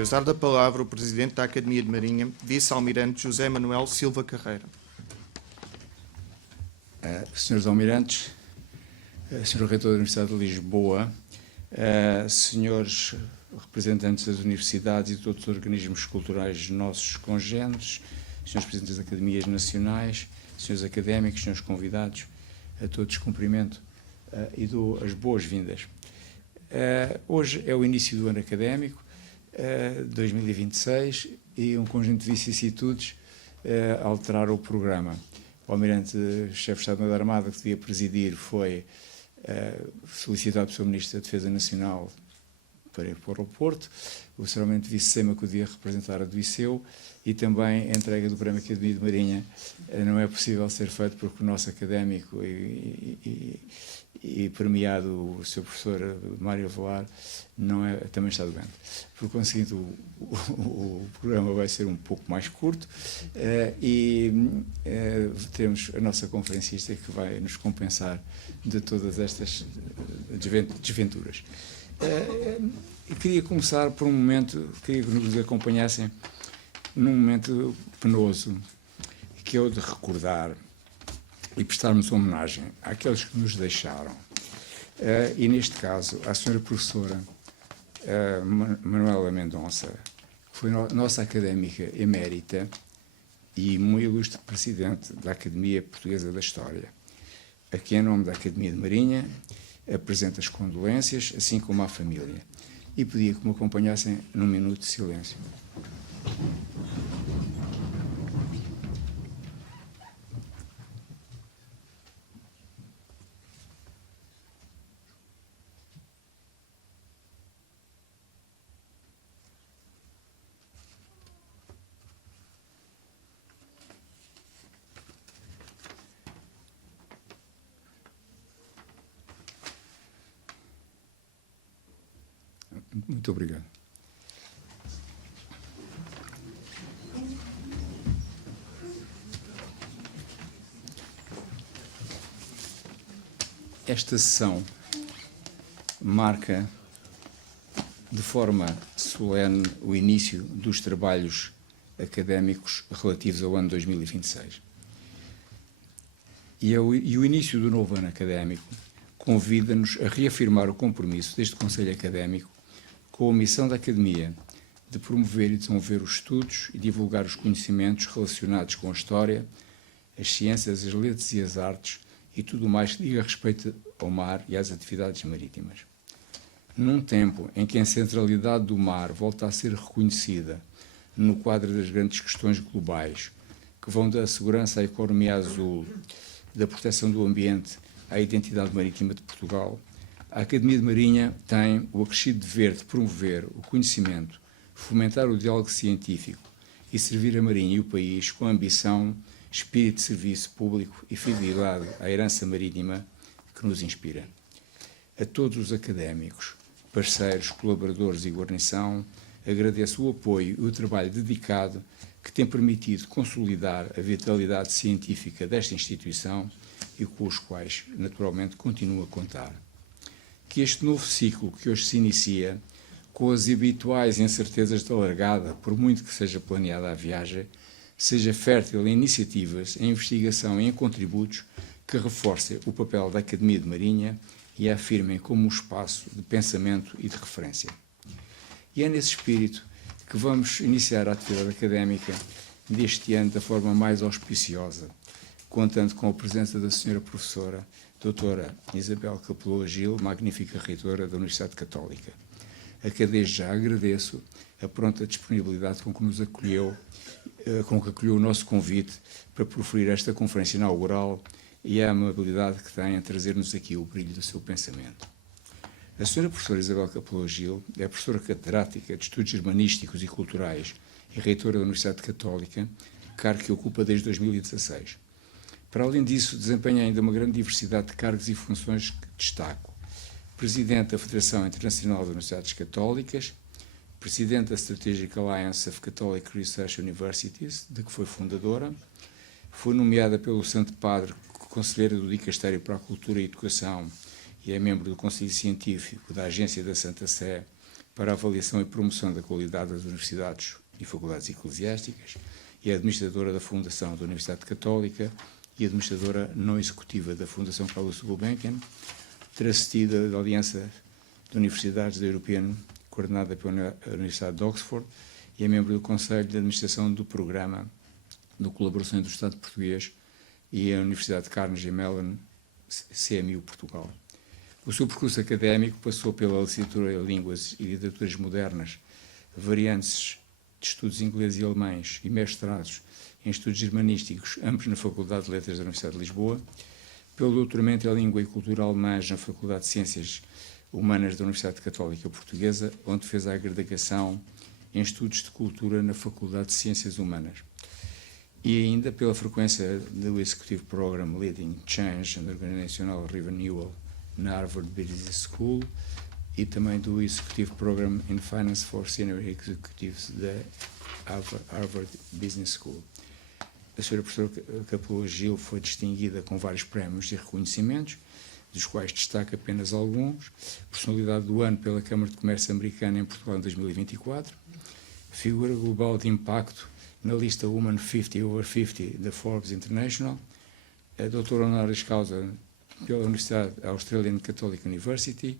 Vai usar da palavra o Presidente da Academia de Marinha, Vice-Almirante José Manuel Silva Carreira. Senhores Almirantes, Sr. Reitor da Universidade de Lisboa, senhores representantes das universidades e de outros organismos culturais nossos congêneres, senhores presidentes das academias nacionais, senhores académicos, senhores convidados, a todos cumprimento e dou as boas-vindas. Hoje é o início do ano académico, 2026, e um conjunto de vicissitudes alteraram o programa. O Almirante-Chefe de Estado-Maior da Armada, que devia presidir, foi solicitado pelo Sr. Ministro da Defesa Nacional para ir para o Porto. O Sr. Almirante Vice-Sema, que devia representar a do Liceu, e também a entrega do Prémio Academia de Marinha não é possível ser feito porque o nosso académico e premiado, o Sr. Professor Mário Avelar, também está doente. Por conseguinte, o programa vai ser um pouco mais curto e temos a nossa conferencista que vai nos compensar de todas estas desventuras. Queria começar por um momento, queria que nos acompanhassem num momento penoso, que é o de recordar e prestarmos homenagem àqueles que nos deixaram. E neste caso, à senhora professora Manuela Mendonça, que foi nossa académica emérita e muito ilustre presidente da Academia Portuguesa da História, a quem, em nome da Academia de Marinha, apresento as condolências, assim como à família. E pedia que me acompanhassem num minuto de silêncio. Muito obrigado. Esta sessão marca de forma solene o início dos trabalhos académicos relativos ao ano 2026. E o início do novo ano académico convida-nos a reafirmar o compromisso deste Conselho Académico com a missão da Academia de promover e desenvolver os estudos e divulgar os conhecimentos relacionados com a história, as ciências, as letras e as artes e tudo o mais que diga respeito ao mar e às atividades marítimas. Num tempo em que a centralidade do mar volta a ser reconhecida no quadro das grandes questões globais, que vão da segurança à economia azul, da proteção do ambiente à identidade marítima de Portugal, a Academia de Marinha tem o acrescido dever de promover o conhecimento, fomentar o diálogo científico e servir a Marinha e o país com ambição, espírito de serviço público e fidelidade à herança marítima que nos inspira. A todos os académicos, parceiros, colaboradores e guarnição, agradeço o apoio e o trabalho dedicado que tem permitido consolidar a vitalidade científica desta instituição e com os quais, naturalmente, continuo a contar. Que este novo ciclo que hoje se inicia, com as habituais incertezas da largada, por muito que seja planeada a viagem, seja fértil em iniciativas, em investigação e em contributos que reforcem o papel da Academia de Marinha e a afirmem como um espaço de pensamento e de referência. E é nesse espírito que vamos iniciar a atividade académica deste ano da forma mais auspiciosa, contando com a presença da senhora professora doutora Isabel Capelou Gil, magnífica reitora da Universidade Católica, a que desde já agradeço a pronta disponibilidade com que nos acolheu, com que acolheu o nosso convite para proferir esta conferência inaugural e a amabilidade que tem em trazer-nos aqui o brilho do seu pensamento. A senhora professora Isabel Capelou Gil é professora catedrática de Estudos Germanísticos e Culturais e reitora da Universidade Católica, cargo que ocupa desde 2016. Para além disso, desempenha ainda uma grande diversidade de cargos e funções que destaco. Presidente da Federação Internacional de Universidades Católicas, Presidente da Strategic Alliance of Catholic Research Universities, de que foi fundadora, foi nomeada pelo Santo Padre Conselheira do Dicastério para a Cultura e Educação e é membro do Conselho Científico da Agência da Santa Sé para a avaliação e promoção da qualidade das universidades e faculdades eclesiásticas, e é administradora da Fundação da Universidade Católica e administradora não executiva da Fundação Carlos Gulbenkian, trustee da Aliança de Universidades da European, coordenada pela Universidade de Oxford, e é membro do Conselho de Administração do Programa de Colaboração entre o Estado Português e a Universidade de Carnegie Mellon, CMU Portugal. O seu percurso académico passou pela licenciatura em Línguas e Literaturas Modernas, variantes de estudos inglês e alemães e mestrados em estudos germanísticos, ambos na Faculdade de Letras da Universidade de Lisboa, pelo doutoramento em Língua e Cultura Alemãs na Faculdade de Ciências Humanas da Universidade Católica Portuguesa, onde fez a agregação em Estudos de Cultura na Faculdade de Ciências Humanas. E ainda pela frequência do Executive Program Leading Change and Organizational Renewal na Harvard Business School e também do Executive Program in Finance for Senior Executives da Harvard Business School. A senhora professora Capelo Gil foi distinguida com vários prémios e reconhecimentos, dos quais destaca apenas alguns: Personalidade do Ano pela Câmara de Comércio Americana em Portugal em 2024, Figura Global de Impacto na lista Woman 50 Over 50 da Forbes International, a doutora honoris causa pela Universidade Australian Catholic University,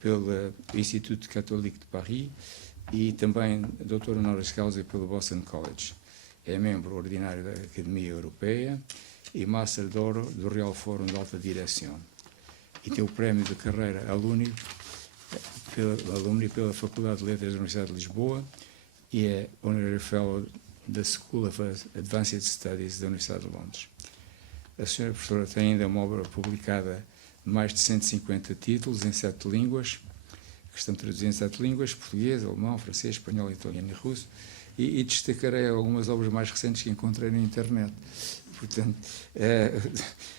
pelo Instituto Catholique de Paris e também doutora honoris causa pelo Boston College. É membro ordinário da Academia Europeia e Master d'Oro do Real Fórum de Alta Direção. E tem o prémio de carreira Alumni pela Faculdade de Letras da Universidade de Lisboa e é Honorary Fellow da School of Advanced Studies da Universidade de Londres. A senhora professora tem ainda uma obra publicada de mais de 150 títulos em 7 línguas, que estão traduzidas em 7 línguas: português, alemão, francês, espanhol, italiano e russo, e destacarei algumas obras mais recentes que encontrei na internet. Portanto,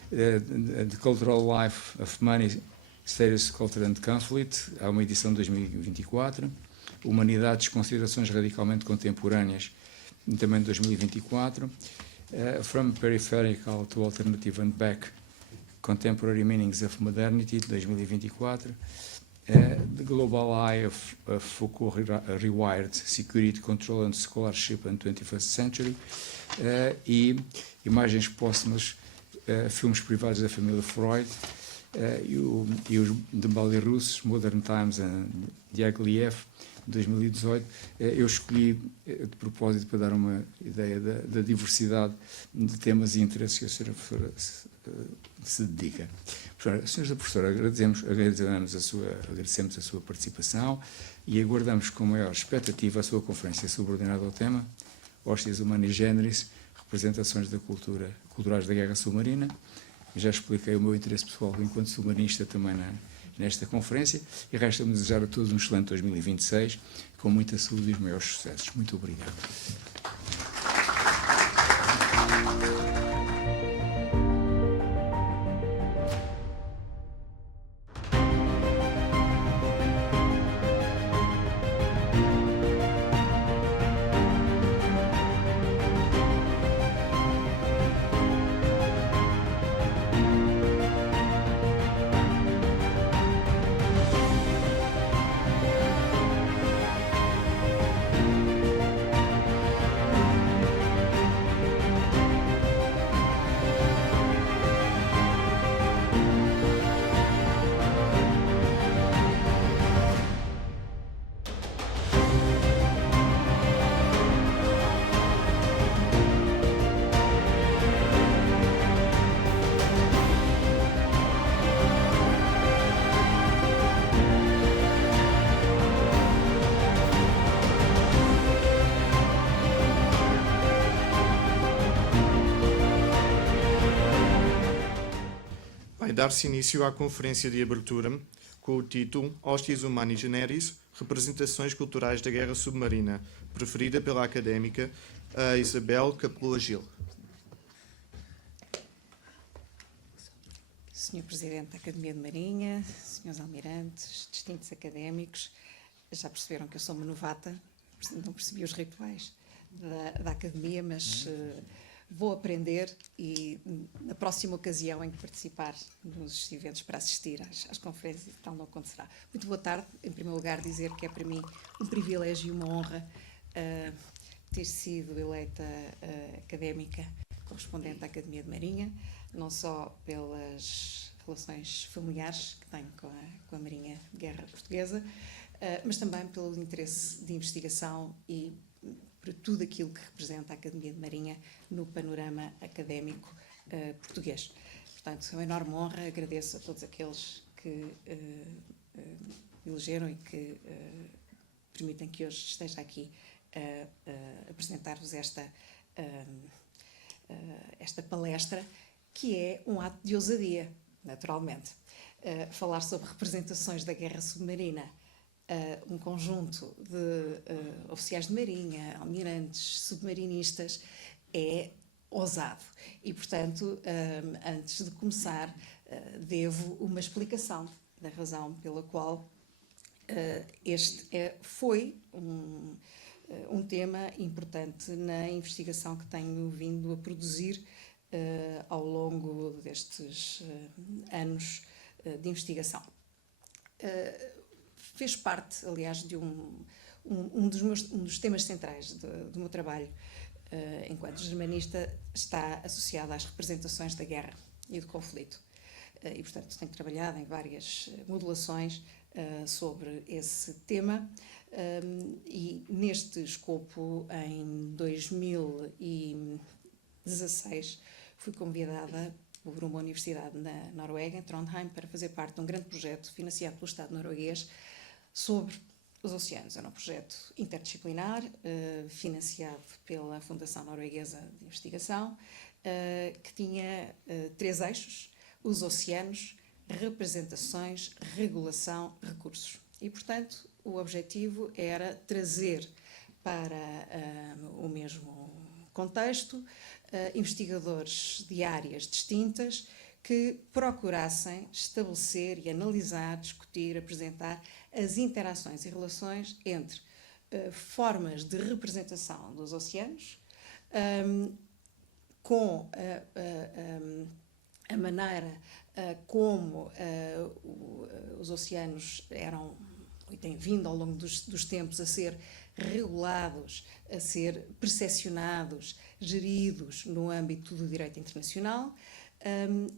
The Cultural Life of Money, Status, Culture and Conflict, há uma edição de 2024, Humanidades, Considerações Radicalmente Contemporâneas, também de 2024, From Peripheral to Alternative and Back, Contemporary Meanings of Modernity, de 2024, The Global Eye of Foucault Rewired, Security, Control and Scholarship in the 21st Century, e Imagens Póstumas, Filmes Privados da Família Freud, e os de Belarus, Modern Times and Diaghilev, de 2018. Eu escolhi de propósito para dar uma ideia da diversidade de temas e interesses que a senhora professora se dedica. Senhora professora, agradecemos a sua participação e aguardamos com maior expectativa a sua conferência subordinada ao tema Hostias Humani Generis, representações culturais da Guerra Submarina. Já expliquei o meu interesse pessoal enquanto submarinista também nesta conferência, e resta-me desejar a todos um excelente 2026, com muita saúde e os maiores sucessos. Muito obrigado. Vai dar-se início à conferência de abertura com o título Hostias Humani Generis, Representações Culturais da Guerra Submarina, preferida pela académica Isabel Capelo Gil. Senhor Presidente da Academia de Marinha, senhores almirantes, distintos académicos, já perceberam que eu sou uma novata, não percebi os rituais da Academia, mas vou aprender e na próxima ocasião em que participar nos eventos para assistir às conferências, tal não acontecerá. Muito boa tarde. Em primeiro lugar, dizer que é para mim um privilégio e uma honra ter sido eleita académica correspondente à Academia de Marinha, não só pelas relações familiares que tenho com a Marinha de Guerra Portuguesa, mas também pelo interesse de investigação e por tudo aquilo que representa a Academia de Marinha no panorama académico português. Portanto, é uma enorme honra, agradeço a todos aqueles que me elegeram e que permitem que hoje esteja aqui a apresentar-vos esta palestra, que é um ato de ousadia, naturalmente. Falar sobre representações da guerra submarina, um conjunto de oficiais de marinha, almirantes, submarinistas, é ousado. E, portanto, antes de começar, devo uma explicação da razão pela qual este foi um tema importante na investigação que tenho vindo a produzir ao longo destes anos de investigação. Fez parte, aliás, de um dos temas centrais do meu trabalho enquanto germanista, está associado às representações da guerra e do conflito. E, portanto, tenho trabalhado em várias modulações sobre esse tema e, neste escopo, em 2016, fui convidada por uma universidade na Noruega, em Trondheim, para fazer parte de um grande projeto financiado pelo Estado norueguês sobre os oceanos. Era um projeto interdisciplinar, financiado pela Fundação Norueguesa de Investigação, que tinha 3 eixos: os oceanos, representações, regulação, recursos. E, portanto, o objetivo era trazer para o mesmo contexto investigadores de áreas distintas que procurassem estabelecer e analisar, discutir, apresentar as interações e relações entre formas de representação dos oceanos, com a maneira como os oceanos eram e têm vindo ao longo dos tempos a ser regulados, a ser percepcionados, geridos no âmbito do direito internacional,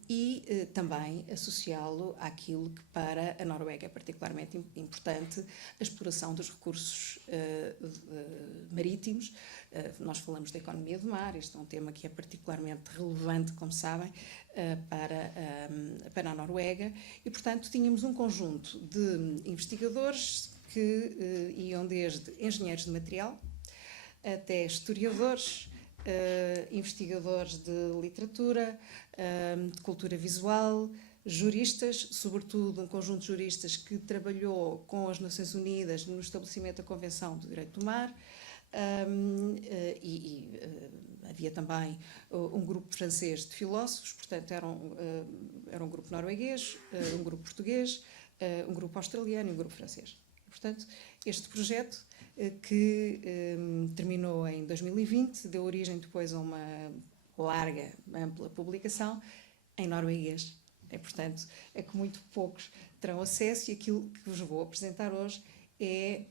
e também associá-lo àquilo que para a Noruega é particularmente importante, a exploração dos recursos marítimos. Nós falamos da economia do mar, este é um tema que é particularmente relevante, como sabem, para a Noruega, e, portanto, tínhamos um conjunto de investigadores que iam desde engenheiros de material até historiadores, investigadores de literatura, de cultura visual, juristas, sobretudo um conjunto de juristas que trabalhou com as Nações Unidas no estabelecimento da Convenção do Direito do Mar, havia também um grupo francês de filósofos, portanto era um grupo norueguês, um grupo português, um grupo australiano e um grupo francês. Portanto, este projeto, que terminou em 2020, deu origem depois a uma larga, ampla publicação em norueguês. Portanto, é que muito poucos terão acesso, e aquilo que vos vou apresentar hoje é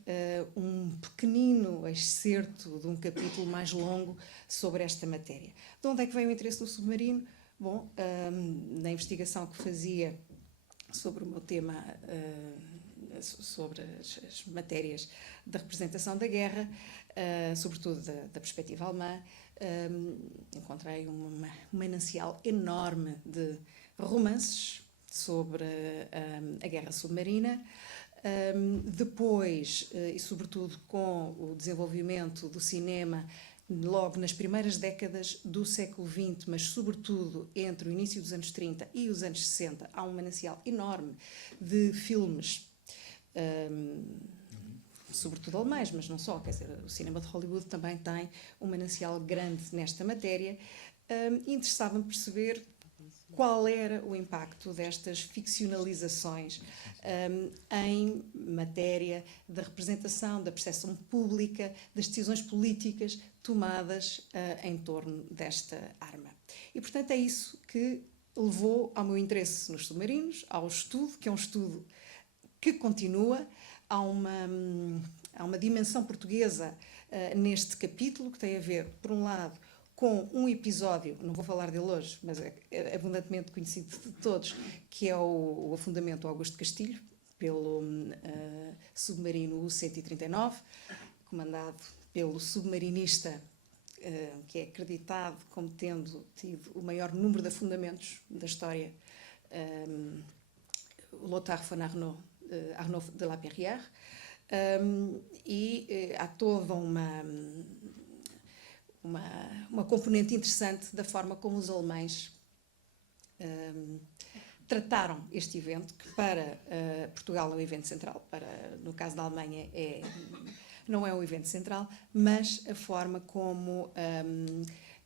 um pequenino excerto de um capítulo mais longo sobre esta matéria. De onde é que veio o interesse no submarino? Bom, na investigação que fazia sobre o meu tema, sobre as matérias da representação da guerra, sobretudo da perspectiva alemã, encontrei um manancial enorme de romances sobre a guerra submarina. Depois, e sobretudo com o desenvolvimento do cinema, logo nas primeiras décadas do século XX, mas sobretudo entre o início dos anos 30 e os anos 60, há um manancial enorme de filmes, sobretudo alemães, mas não só, quer dizer, o cinema de Hollywood também tem um manancial grande nesta matéria. Interessava-me perceber qual era o impacto destas ficcionalizações em matéria da representação, da percepção pública, das decisões políticas tomadas em torno desta arma. E, portanto, é isso que levou ao meu interesse nos submarinos, ao estudo, que é um estudo que continua. Há uma dimensão portuguesa neste capítulo, que tem a ver, por um lado, com um episódio, não vou falar dele hoje, mas é abundantemente conhecido de todos, que é o afundamento Augusto Castilho, pelo submarino U-139, comandado pelo submarinista que é acreditado como tendo tido o maior número de afundamentos da história, Lothar von Arnaud de la Perrière, e há toda uma componente interessante da forma como os alemães trataram este evento, que para Portugal é um evento central, no caso da Alemanha não é um evento central, mas a forma como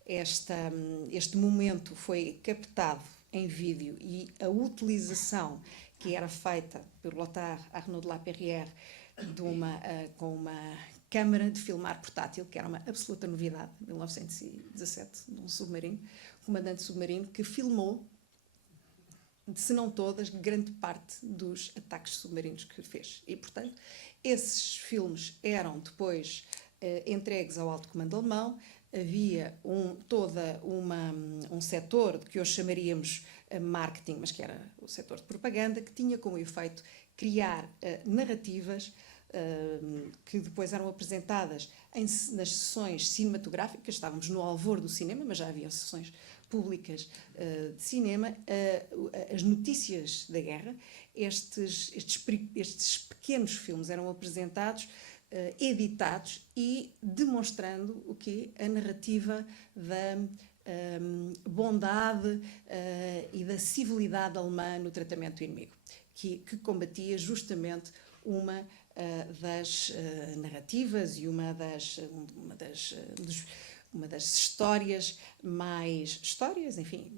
este momento foi captado em vídeo e a utilização que era feita por Lothar Arnaud de la Perrière com uma câmara de filmar portátil, que era uma absoluta novidade, em 1917, de um submarino, comandante submarino, que filmou, se não todas, grande parte dos ataques submarinos que fez. E, portanto, esses filmes eram depois entregues ao alto comando alemão. Havia um setor que hoje chamaríamos marketing, mas que era o setor de propaganda, que tinha como efeito criar narrativas que depois eram apresentadas nas sessões cinematográficas. Estávamos no alvor do cinema, mas já havia sessões públicas de cinema. As notícias da guerra, estes pequenos filmes eram apresentados, editados e demonstrando o quê? A narrativa da bondade e da civilidade alemã no tratamento do inimigo, que combatia justamente uma das narrativas e uma das histórias enfim,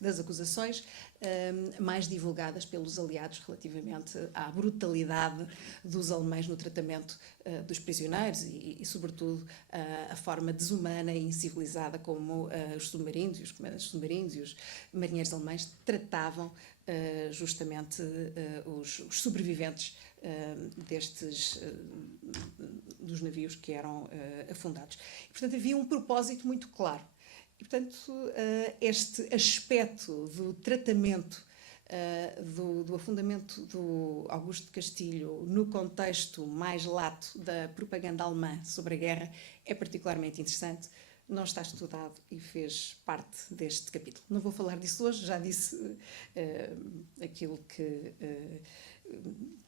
das acusações mais divulgadas pelos aliados relativamente à brutalidade dos alemães no tratamento dos prisioneiros e sobretudo, a forma desumana e incivilizada como os submarinos e os comandantes submarinos e os marinheiros alemães tratavam justamente os sobreviventes dos navios que eram afundados. E, portanto, havia um propósito muito claro. E, portanto, este aspecto do tratamento do afundamento do Augusto Castilho no contexto mais lato da propaganda alemã sobre a guerra é particularmente interessante. Não está estudado e fez parte deste capítulo. Não vou falar disso hoje, já disse aquilo que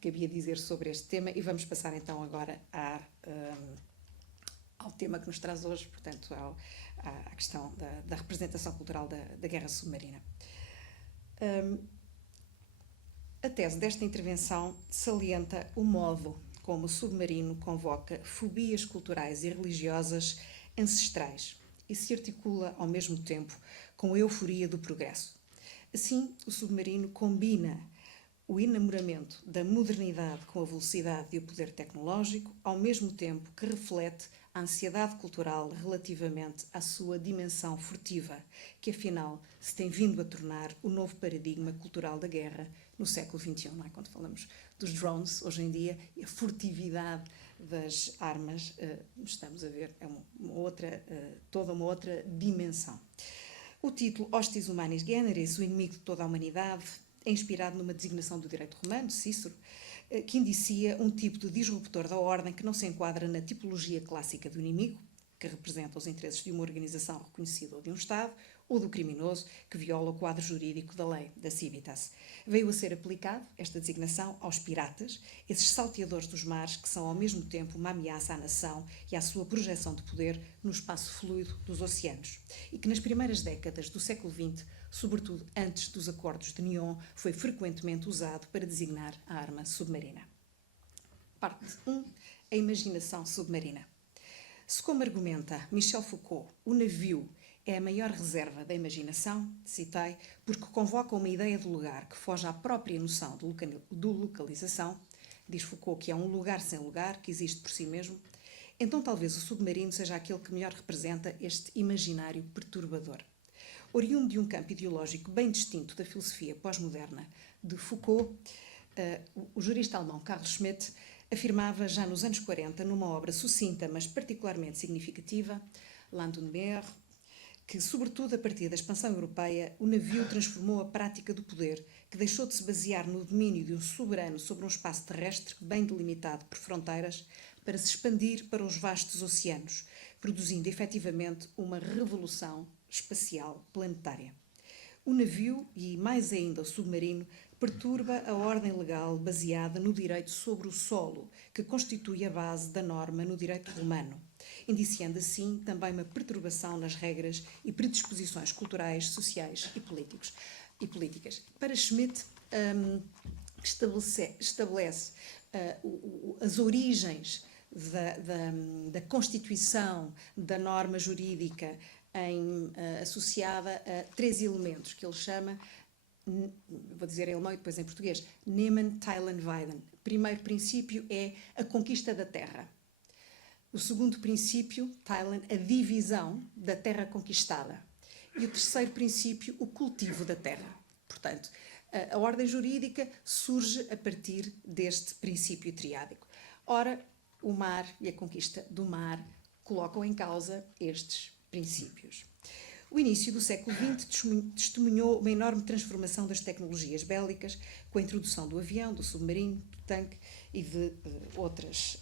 cabia dizer sobre este tema e vamos passar então agora ao tema que nos traz hoje, portanto, à questão da representação cultural da guerra submarina. A tese desta intervenção salienta o modo como o submarino convoca fobias culturais e religiosas ancestrais e se articula ao mesmo tempo com a euforia do progresso. Assim, o submarino combina o enamoramento da modernidade com a velocidade e o poder tecnológico, ao mesmo tempo que reflete a ansiedade cultural relativamente à sua dimensão furtiva, que afinal se tem vindo a tornar o novo paradigma cultural da guerra no século XXI. Não é? Quando falamos dos drones, hoje em dia, a furtividade das armas, estamos a ver, é toda uma outra dimensão. O título Hostis Humanis Generis, o inimigo de toda a humanidade, é inspirado numa designação do direito romano, Cícero, que indicia um tipo de disruptor da ordem que não se enquadra na tipologia clássica do inimigo, que representa os interesses de uma organização reconhecida ou de um Estado, ou do criminoso, que viola o quadro jurídico da lei, da civitas. Veio a ser aplicado esta designação aos piratas, esses salteadores dos mares que são ao mesmo tempo uma ameaça à nação e à sua projeção de poder no espaço fluido dos oceanos, e que nas primeiras décadas do século XX, sobretudo antes dos acordos de Nyon, foi frequentemente usado para designar a arma submarina. Parte 1. A imaginação submarina. Se, como argumenta Michel Foucault, o navio é a maior reserva da imaginação, citei, porque convoca uma ideia de lugar que foge à própria noção de localização, diz Foucault que é um lugar sem lugar, que existe por si mesmo. Então talvez o submarino seja aquele que melhor representa este imaginário perturbador. Oriundo de um campo ideológico bem distinto da filosofia pós-moderna de Foucault, o jurista alemão Carl Schmitt afirmava já nos anos 40, numa obra sucinta, mas particularmente significativa, Land und Meer, que, sobretudo a partir da expansão europeia, o navio transformou a prática do poder, que deixou de se basear no domínio de um soberano sobre um espaço terrestre bem delimitado por fronteiras, para se expandir para os vastos oceanos, produzindo efetivamente uma revolução espacial planetária. O navio, e mais ainda o submarino, perturba a ordem legal baseada no direito sobre o solo, que constitui a base da norma no direito romano, indiciando assim também uma perturbação nas regras e predisposições culturais, sociais e políticas. Para Schmitt, estabelece as origens da constituição da norma jurídica associada a três elementos que ele chama, vou dizer em alemão e depois em português, Nehmen, Teilen, Weiden. O primeiro princípio é a conquista da terra. O segundo princípio, Teilen, a divisão da terra conquistada. E o terceiro princípio, o cultivo da terra. Portanto, a ordem jurídica surge a partir deste princípio triádico. Ora, o mar e a conquista do mar colocam em causa estes princípios. O início do século XX testemunhou uma enorme transformação das tecnologias bélicas, com a introdução do avião, do submarino, do tanque e de outras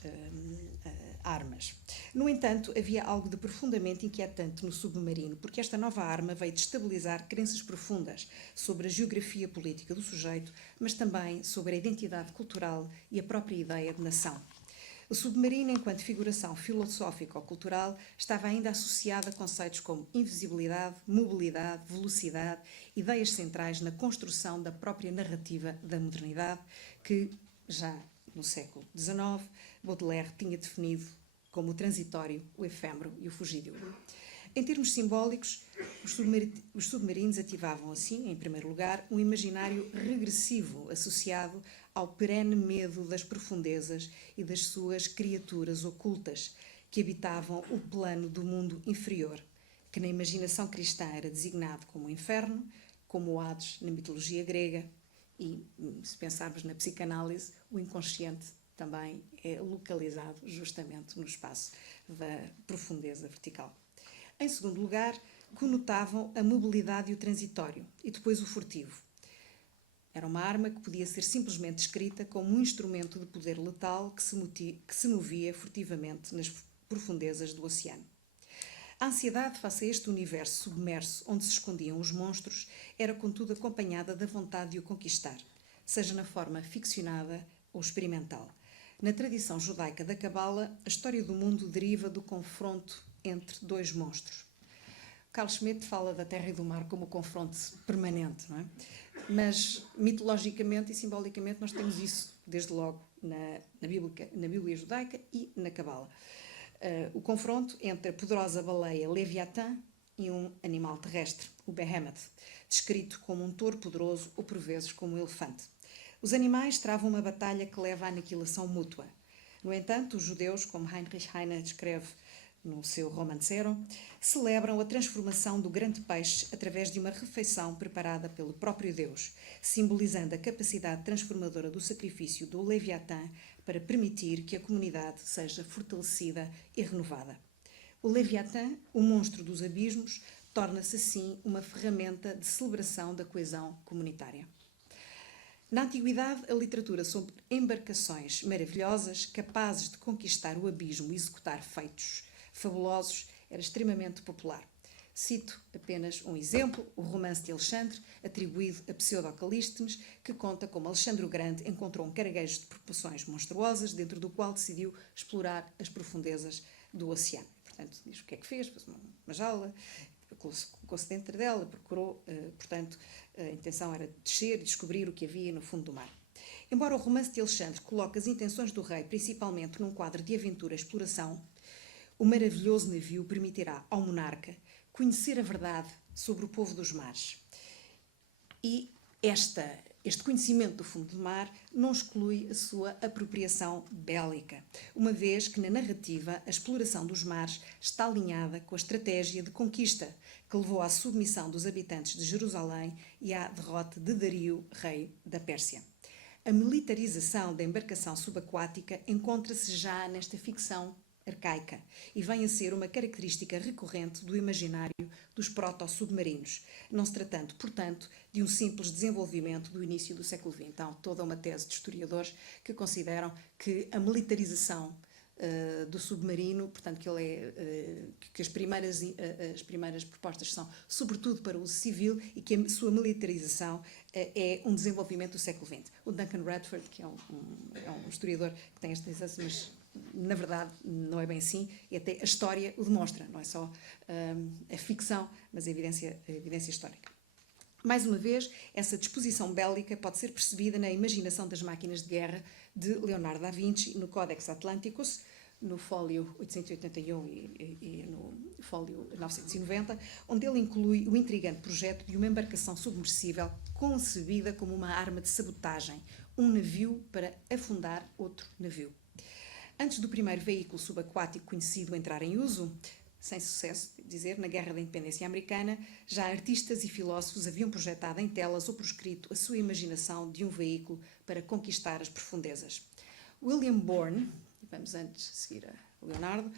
armas. No entanto, havia algo de profundamente inquietante no submarino, porque esta nova arma veio destabilizar crenças profundas sobre a geografia política do sujeito, mas também sobre a identidade cultural e a própria ideia de nação. O submarino, enquanto figuração filosófica ou cultural, estava ainda associado a conceitos como invisibilidade, mobilidade, velocidade, ideias centrais na construção da própria narrativa da modernidade, que, já no século XIX, Baudelaire tinha definido como o transitório, o efêmero e o fugídio. Em termos simbólicos, os submarinos ativavam, assim, em primeiro lugar, um imaginário regressivo associado ao perene medo das profundezas e das suas criaturas ocultas, que habitavam o plano do mundo inferior, que na imaginação cristã era designado como o inferno, como o Hades na mitologia grega, e, se pensarmos na psicanálise, o inconsciente também é localizado justamente no espaço da profundeza vertical. Em segundo lugar, conotavam a mobilidade e o transitório, e depois o furtivo. Era uma arma que podia ser simplesmente descrita como um instrumento de poder letal que se movia furtivamente nas profundezas do oceano. A ansiedade face a este universo submerso onde se escondiam os monstros era, contudo, acompanhada da vontade de o conquistar, seja na forma ficcionada ou experimental. Na tradição judaica da Cabala, a história do mundo deriva do confronto entre dois monstros. Carl Schmitt fala da terra e do mar como confronto permanente, não é? Mas, mitologicamente e simbolicamente, nós temos isso, desde logo, na Bíblia judaica e na Cabala. O confronto entre a poderosa baleia Leviatã e um animal terrestre, o Behemoth, descrito como um touro poderoso ou, por vezes, como um elefante. Os animais travam uma batalha que leva à aniquilação mútua. No entanto, os judeus, como Heinrich Heine descreve no seu Romancero, celebram a transformação do grande peixe através de uma refeição preparada pelo próprio Deus, simbolizando a capacidade transformadora do sacrifício do Leviatã para permitir que a comunidade seja fortalecida e renovada. O Leviatã, o monstro dos abismos, torna-se assim uma ferramenta de celebração da coesão comunitária. Na antiguidade, a literatura sobre embarcações maravilhosas, capazes de conquistar o abismo e executar feitos fabulosos, era extremamente popular. Cito apenas um exemplo, o romance de Alexandre, atribuído a Pseudo-Calístenes, que conta como Alexandre o Grande encontrou um caranguejo de proporções monstruosas, dentro do qual decidiu explorar as profundezas do oceano. Portanto, diz o que é que fez, fez uma jaula, colocou-se dentro dela, procurou, portanto, a intenção era descer e descobrir o que havia no fundo do mar. Embora o romance de Alexandre coloque as intenções do rei principalmente num quadro de aventura e exploração, o maravilhoso navio permitirá ao monarca conhecer a verdade sobre o povo dos mares. E este conhecimento do fundo do mar não exclui a sua apropriação bélica, uma vez que na narrativa a exploração dos mares está alinhada com a estratégia de conquista que levou à submissão dos habitantes de Jerusalém e à derrota de Dario, rei da Pérsia. A militarização da embarcação subaquática encontra-se já nesta ficção arcaica e vem a ser uma característica recorrente do imaginário dos proto-submarinos, não se tratando, portanto, de um simples desenvolvimento do início do século XX. Então, toda uma tese de historiadores que consideram que a militarização do submarino, portanto, que as primeiras propostas são sobretudo para o uso civil e que a sua militarização é um desenvolvimento do século XX. O Duncan Radford, que é um historiador que tem esta tese, mas na verdade não é bem assim, e até a história o demonstra, não é só a ficção, mas a evidência histórica. Mais uma vez, essa disposição bélica pode ser percebida na imaginação das máquinas de guerra de Leonardo da Vinci no Codex Atlanticus, no fólio 881 e no fólio 990, onde ele inclui o intrigante projeto de uma embarcação submersível concebida como uma arma de sabotagem, um navio para afundar outro navio. Antes do primeiro veículo subaquático conhecido entrar em uso, sem sucesso, dizer, na Guerra da Independência Americana, já artistas e filósofos haviam projetado em telas ou por escrito a sua imaginação de um veículo para conquistar as profundezas. William Bourne, vamos antes seguir a Leonardo,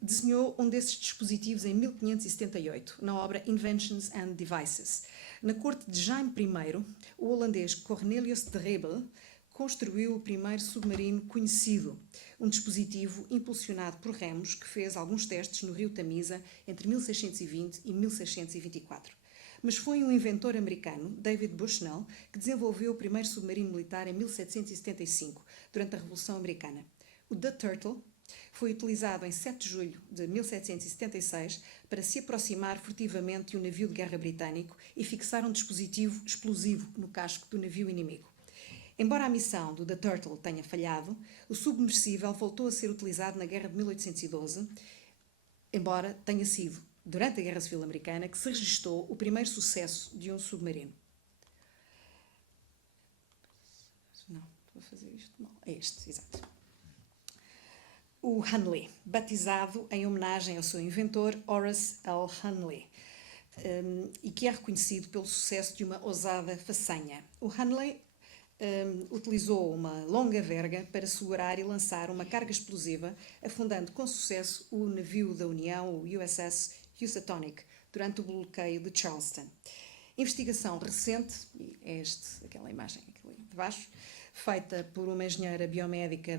desenhou um desses dispositivos em 1578, na obra Inventions and Devices. Na corte de Jaime I, o holandês Cornelius de Rebel construiu o primeiro submarino conhecido, um dispositivo impulsionado por remos que fez alguns testes no rio Tamisa entre 1620 e 1624. Mas foi um inventor americano, David Bushnell, que desenvolveu o primeiro submarino militar em 1775, durante a Revolução Americana. O The Turtle foi utilizado em 7 de julho de 1776 para se aproximar furtivamente de um navio de guerra britânico e fixar um dispositivo explosivo no casco do navio inimigo. Embora a missão do The Turtle tenha falhado, o submersível voltou a ser utilizado na Guerra de 1812, embora tenha sido, durante a Guerra Civil Americana, que se registou o primeiro sucesso de um submarino. Não, estou a fazer isto mal. É este, exato. O Hunley, batizado em homenagem ao seu inventor Horace L. Hunley, e que é reconhecido pelo sucesso de uma ousada façanha. O Hunley utilizou uma longa verga para segurar e lançar uma carga explosiva, afundando com sucesso o navio da União, o USS Housatonic, durante o bloqueio de Charleston. Investigação recente, e é aquela imagem aqui de baixo, feita por uma engenheira biomédica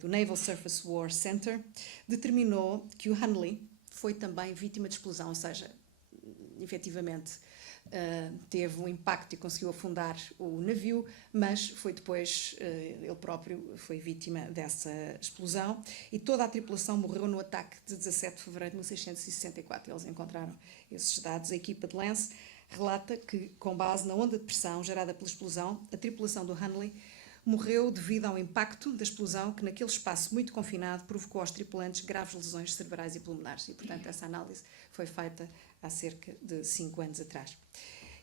do Naval Surface War Center, determinou que o Hunley foi também vítima de explosão, ou seja, efetivamente teve um impacto e conseguiu afundar o navio, mas foi depois, ele próprio foi vítima dessa explosão e toda a tripulação morreu no ataque de 17 de fevereiro de 1664. Eles encontraram esses dados. A equipa de Lance relata que, com base na onda de pressão gerada pela explosão, a tripulação do Hunley morreu devido ao impacto da explosão que, naquele espaço muito confinado, provocou aos tripulantes graves lesões cerebrais e pulmonares. E, portanto, essa análise foi feita há cerca de 5 anos atrás.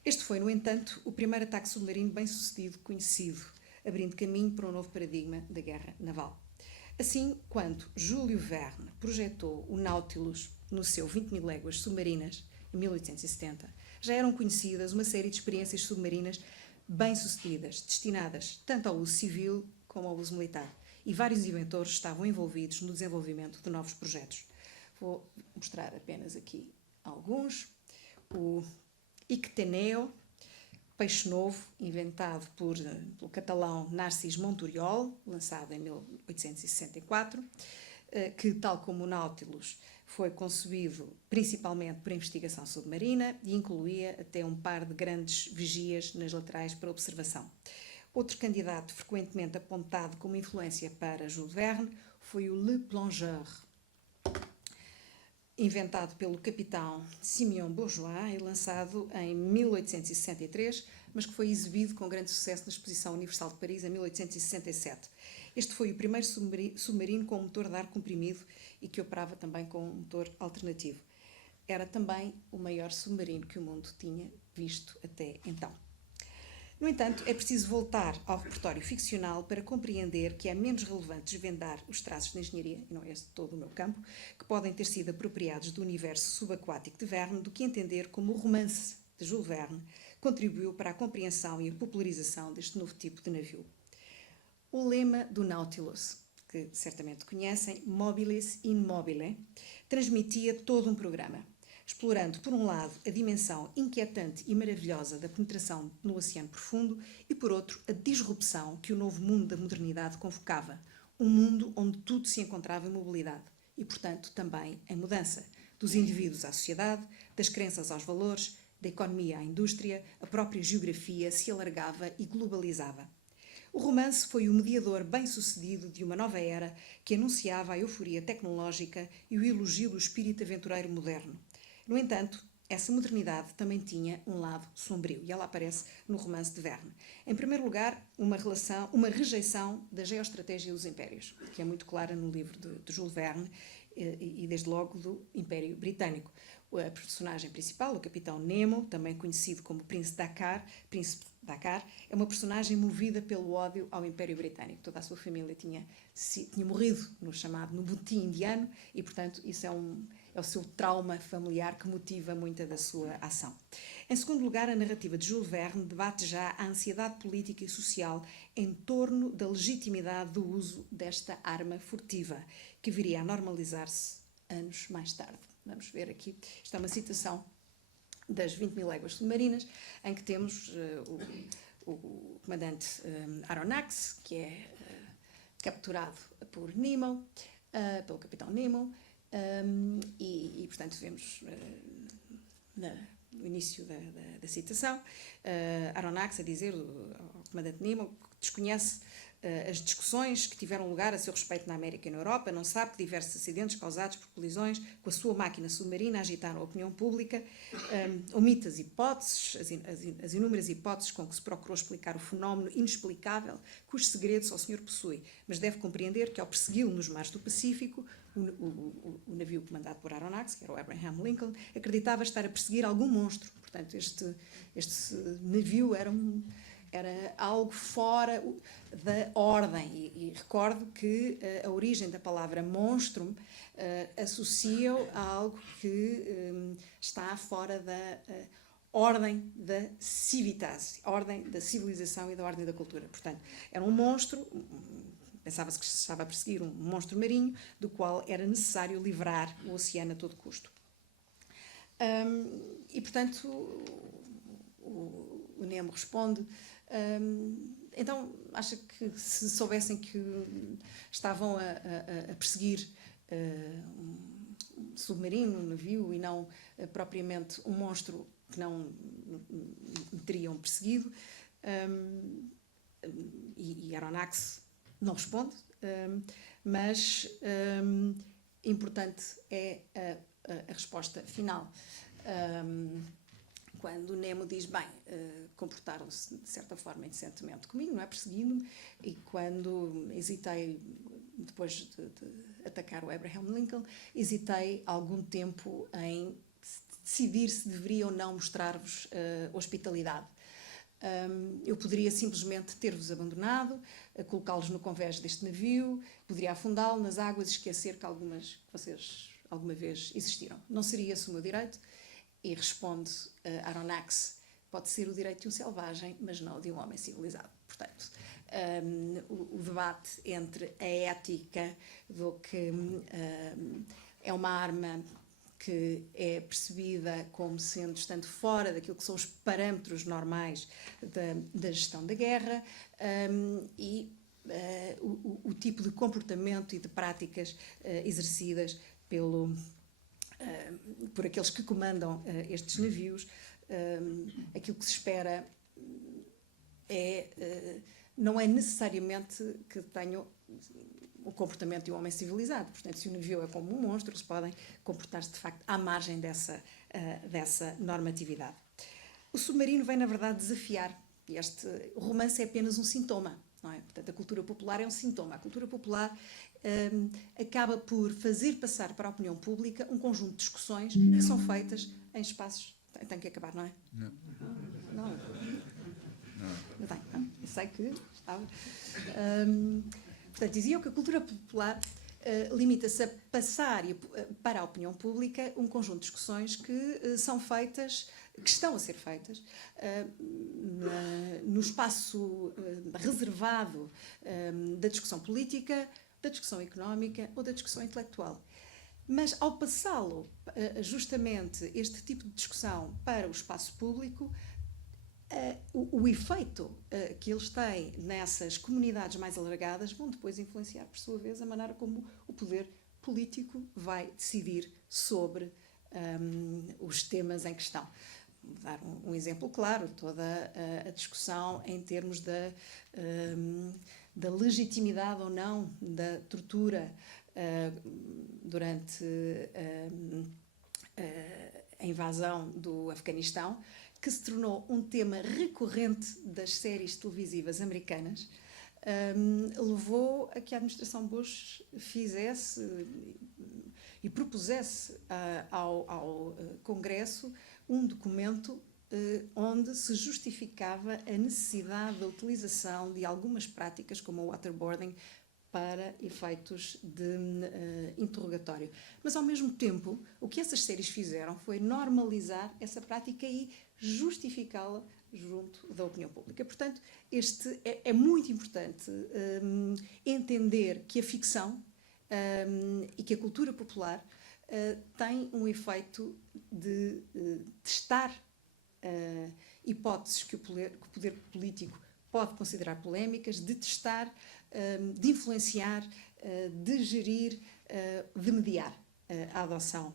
Este foi, no entanto, o primeiro ataque submarino bem-sucedido conhecido, abrindo caminho para um novo paradigma da guerra naval. Assim, quando Júlio Verne projetou o Nautilus no seu 20.000 léguas submarinas, em 1870, já eram conhecidas uma série de experiências submarinas bem-sucedidas, destinadas tanto ao uso civil como ao uso militar, e vários inventores estavam envolvidos no desenvolvimento de novos projetos. Vou mostrar apenas aqui alguns. O Icteneo, peixe novo, inventado pelo catalão Narcís Monturiol, lançado em 1864, que, tal como o Nautilus, foi concebido principalmente para investigação submarina e incluía até um par de grandes vigias nas laterais para observação. Outro candidato frequentemente apontado como influência para Jules Verne foi o Le Plongeur, inventado pelo capitão Simeon Bourgeois e lançado em 1863, mas que foi exibido com grande sucesso na Exposição Universal de Paris em 1867. Este foi o primeiro submarino com motor de ar comprimido e que operava também com um motor alternativo. era também o maior submarino que o mundo tinha visto até então. No entanto, é preciso voltar ao repertório ficcional para compreender que é menos relevante desvendar os traços de engenharia, e não é esse todo o meu campo, que podem ter sido apropriados do universo subaquático de Verne, do que entender como o romance de Jules Verne contribuiu para a compreensão e a popularização deste novo tipo de navio. O lema do Nautilus, que certamente conhecem, Mobilis in Mobile, transmitia todo um programa, explorando, por um lado, a dimensão inquietante e maravilhosa da penetração no oceano profundo e, por outro, a disrupção que o novo mundo da modernidade convocava, um mundo onde tudo se encontrava em mobilidade e, portanto, também em mudança, dos indivíduos à sociedade, das crenças aos valores, da economia à indústria, a própria geografia se alargava e globalizava. O romance foi o mediador bem-sucedido de uma nova era que anunciava a euforia tecnológica e o elogio do espírito aventureiro moderno. No entanto, essa modernidade também tinha um lado sombrio, e ela aparece no romance de Verne. Em primeiro lugar, uma rejeição da geoestratégia dos impérios, que é muito clara no livro de Jules Verne e desde logo do Império Britânico. A personagem principal, o capitão Nemo, também conhecido como Príncipe Dakar, é uma personagem movida pelo ódio ao Império Britânico. Toda a sua família tinha morrido no botim indiano e, portanto, isso é o seu trauma familiar que motiva muita da sua ação. Em segundo lugar, a narrativa de Jules Verne debate já a ansiedade política e social em torno da legitimidade do uso desta arma furtiva, que viria a normalizar-se anos mais tarde. Vamos ver aqui, isto é uma citação das 20.000 léguas submarinas, em que temos o comandante Aronnax, que é capturado por Nemo, pelo capitão Nemo, e portanto vemos no início da citação Aronnax a dizer ao comandante Nemo que desconhece as discussões que tiveram lugar a seu respeito na América e na Europa, não sabe que diversos acidentes causados por colisões com a sua máquina submarina agitaram a opinião pública, omite as hipóteses, as inúmeras hipóteses com que se procurou explicar o fenómeno inexplicável, cujo segredo só o senhor possui, mas deve compreender que ao persegui-lo nos mares do Pacífico, o navio comandado por Aronnax, que era o Abraham Lincoln, acreditava estar a perseguir algum monstro. Portanto, este navio era algo fora da ordem. E recordo que a origem da palavra monstrum associa-o a algo que está fora da ordem da civitas, ordem da civilização e da ordem da cultura. Portanto, era um monstro, pensava-se que se estava a perseguir um monstro marinho, do qual era necessário livrar o oceano a todo custo. E, portanto, o Nemo responde: então, acha que se soubessem que estavam a perseguir um submarino, um navio, e não propriamente um monstro que não teriam perseguido? E Aronnax não responde, mas importante é a resposta final. Quando o Nemo diz, bem, comportaram-se de certa forma indecentemente comigo, não é? Perseguindo-me, e quando hesitei, depois de atacar o Abraham Lincoln, hesitei algum tempo em decidir se deveria ou não mostrar-vos hospitalidade. Eu poderia simplesmente ter-vos abandonado, colocá-los no convés deste navio, poderia afundá-lo nas águas e esquecer que vocês alguma vez existiram. Não seria esse o meu direito? E responde Aronnax: pode ser o direito de um selvagem, mas não de um homem civilizado. Portanto, o debate entre a ética do que é uma arma que é percebida como estando fora daquilo que são os parâmetros normais da gestão da guerra, e o tipo de comportamento e de práticas exercidas por aqueles que comandam estes navios. Aquilo que se espera não é necessariamente que tenham o comportamento de um homem civilizado. Portanto, se o navio é como um monstro, eles podem comportar-se de facto à margem dessa normatividade. O submarino vem, na verdade, desafiar. O romance é apenas um sintoma, não é? Portanto, a cultura popular é um sintoma. A cultura popular acaba por fazer passar para a opinião pública um conjunto de discussões que são feitas em espaços... Tem que acabar, não é? Não. Não. Eu sei que estava... Portanto, diziam que a cultura popular limita-se a passar para a opinião pública um conjunto de discussões que são feitas, que estão a ser feitas, no espaço reservado da discussão política, da discussão económica ou da discussão intelectual. Mas, ao passá-lo, justamente, este tipo de discussão para o espaço público, o efeito que eles têm nessas comunidades mais alargadas vão depois influenciar, por sua vez, a maneira como o poder político vai decidir sobre os temas em questão. Vou dar um exemplo claro: toda a discussão em termos da legitimidade ou não da tortura durante a invasão do Afeganistão, que se tornou um tema recorrente das séries televisivas americanas, levou a que a administração Bush fizesse e propusesse ao Congresso um documento onde se justificava a necessidade da utilização de algumas práticas, como o waterboarding, para efeitos de interrogatório. Mas, ao mesmo tempo, o que essas séries fizeram foi normalizar essa prática e justificá-la junto da opinião pública. Portanto, é muito importante entender que a ficção e que a cultura popular tem um efeito de testar hipóteses que o poder político pode considerar polémicas, de testar, de influenciar, de gerir, de mediar a adoção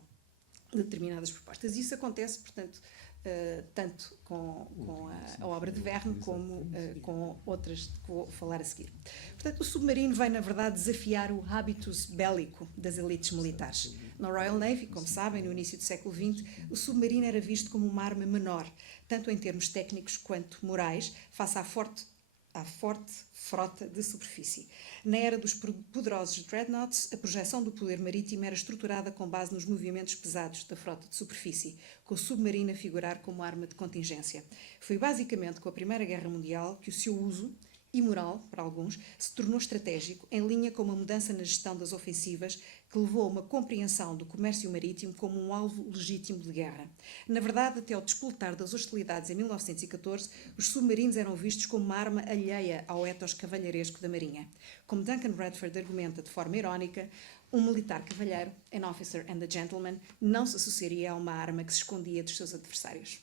de determinadas propostas. Isso acontece, portanto, tanto com a obra de Verne como com outras de que vou falar a seguir. Portanto, o submarino vai, na verdade, desafiar o habitus bélico das elites militares. Na Royal Navy, como sabem, no início do século XX, o submarino era visto como uma arma menor, tanto em termos técnicos quanto morais, face à forte frota de superfície. Na era dos poderosos dreadnoughts, a projeção do poder marítimo era estruturada com base nos movimentos pesados da frota de superfície, com o submarino a figurar como arma de contingência. Foi basicamente com a Primeira Guerra Mundial que o seu uso, imoral para alguns, se tornou estratégico, em linha com uma mudança na gestão das ofensivas que levou a uma compreensão do comércio marítimo como um alvo legítimo de guerra. Na verdade, até ao despoletar das hostilidades em 1914, os submarinos eram vistos como uma arma alheia ao ethos cavalheiresco da Marinha. Como Duncan Bradford argumenta de forma irónica, um militar cavalheiro, an officer and a gentleman, não se associaria a uma arma que se escondia dos seus adversários.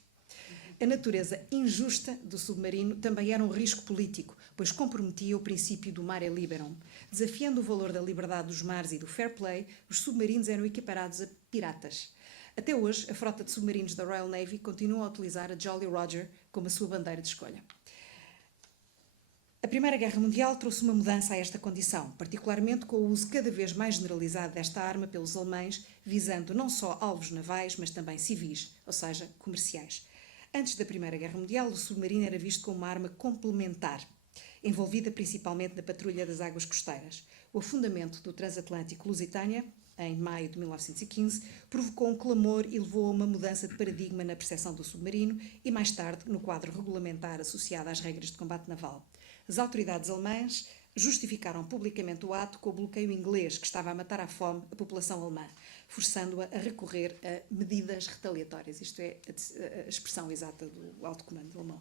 A natureza injusta do submarino também era um risco político, pois comprometia o princípio do mare liberum. Desafiando o valor da liberdade dos mares e do fair play, os submarinos eram equiparados a piratas. Até hoje, a frota de submarinos da Royal Navy continua a utilizar a Jolly Roger como a sua bandeira de escolha. A Primeira Guerra Mundial trouxe uma mudança a esta condição, particularmente com o uso cada vez mais generalizado desta arma pelos alemães, visando não só alvos navais, mas também civis, ou seja, comerciais. Antes da Primeira Guerra Mundial, o submarino era visto como uma arma complementar, envolvida principalmente na patrulha das águas costeiras. O afundamento do transatlântico Lusitânia, em maio de 1915, provocou um clamor e levou a uma mudança de paradigma na percepção do submarino e, mais tarde, no quadro regulamentar associado às regras de combate naval. As autoridades alemãs justificaram publicamente o ato com o bloqueio inglês que estava a matar à fome a população alemã, forçando-a a recorrer a medidas retaliatórias. Isto é a expressão exata do alto comando alemão.